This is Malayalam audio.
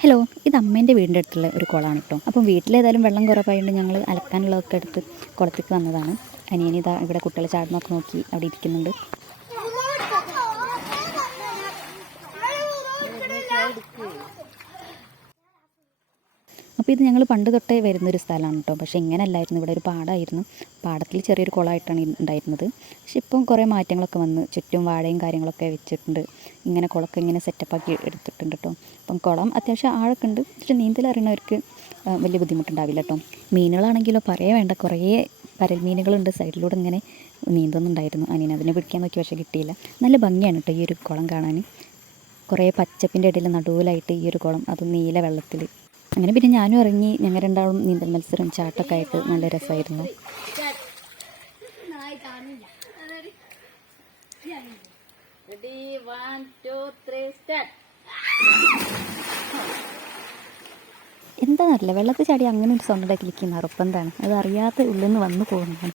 ഹലോ, ഇത് അമ്മേൻ്റെ വീടിൻ്റെ അടുത്തുള്ള ഒരു കുളമാണ് കേട്ടോ. അപ്പം വീട്ടിലേതായാലും വെള്ളം കുറവായതുകൊണ്ട് ഞങ്ങൾ അലക്കാനുള്ളതൊക്കെ എടുത്ത് കുളത്തേക്ക് വന്നതാണ്. അനിയനിതാ ഇവിടെ കുട്ടികൾ ചാടുന്നൊക്കെ നോക്കി അവിടെ ഇരിക്കുന്നുണ്ട്. അപ്പോൾ ഇത് ഞങ്ങൾ പണ്ട് തൊട്ടേ വരുന്നൊരു സ്ഥലമാണ് കേട്ടോ. പക്ഷേ ഇങ്ങനെയല്ലായിരുന്നു, ഇവിടെ ഒരു പാടമായിരുന്നു. പാടത്തിൽ ചെറിയൊരു കുളമായിട്ടാണ് ഉണ്ടായിരുന്നത്. പക്ഷെ ഇപ്പം കുറേ മാറ്റങ്ങളൊക്കെ വന്ന് ചുറ്റും വാഴയും കാര്യങ്ങളൊക്കെ വെച്ചിട്ടുണ്ട്. ഇങ്ങനെ കുളമൊക്കെ ഇങ്ങനെ സെറ്റപ്പാക്കി എടുത്തിട്ടുണ്ട് കേട്ടോ. അപ്പം കുളം അത്യാവശ്യം ആഴമൊക്കെ ഉണ്ട്. പക്ഷേ നീന്തൽ അറിയുന്നവർക്ക് വലിയ ബുദ്ധിമുട്ടുണ്ടാവില്ല കേട്ടോ. മീനുകളാണെങ്കിലോ പറയേ വേണ്ട, കുറേ പരൽ മീനുകളുണ്ട് സൈഡിലൂടെ ഇങ്ങനെ നീന്തുന്നുണ്ടായിരുന്നു. അതിനെ പിടിക്കാൻ നോക്കി, പക്ഷേ കിട്ടിയില്ല. നല്ല ഭംഗിയാണ് കേട്ടോ ഈ ഒരു കുളം കാണാൻ. കുറേ പച്ചപ്പിൻ്റെ ഇടയിൽ നടുവിലായിട്ട് ഈ ഒരു കുളം, അത് നീല വെള്ളത്തിൽ. അങ്ങനെ പിന്നെ ഞാനും ഇറങ്ങി, ഞങ്ങൾ രണ്ടാളും നീന്തൽ മത്സരം ചാട്ടൊക്കെ ആയിട്ട് നല്ല രസമായിരുന്നു. എന്താണെന്നറിയില്ല, വെള്ളത്തിൽ ചാടി അങ്ങനെ ഒരു സൗണ്ട് ഉണ്ടാക്കി ഇരിക്കുന്ന ഉറപ്പെന്താണ്, അത് അറിയാത്ത ഉള്ളിൽ നിന്ന് വന്നു പോകുന്നതാണ്.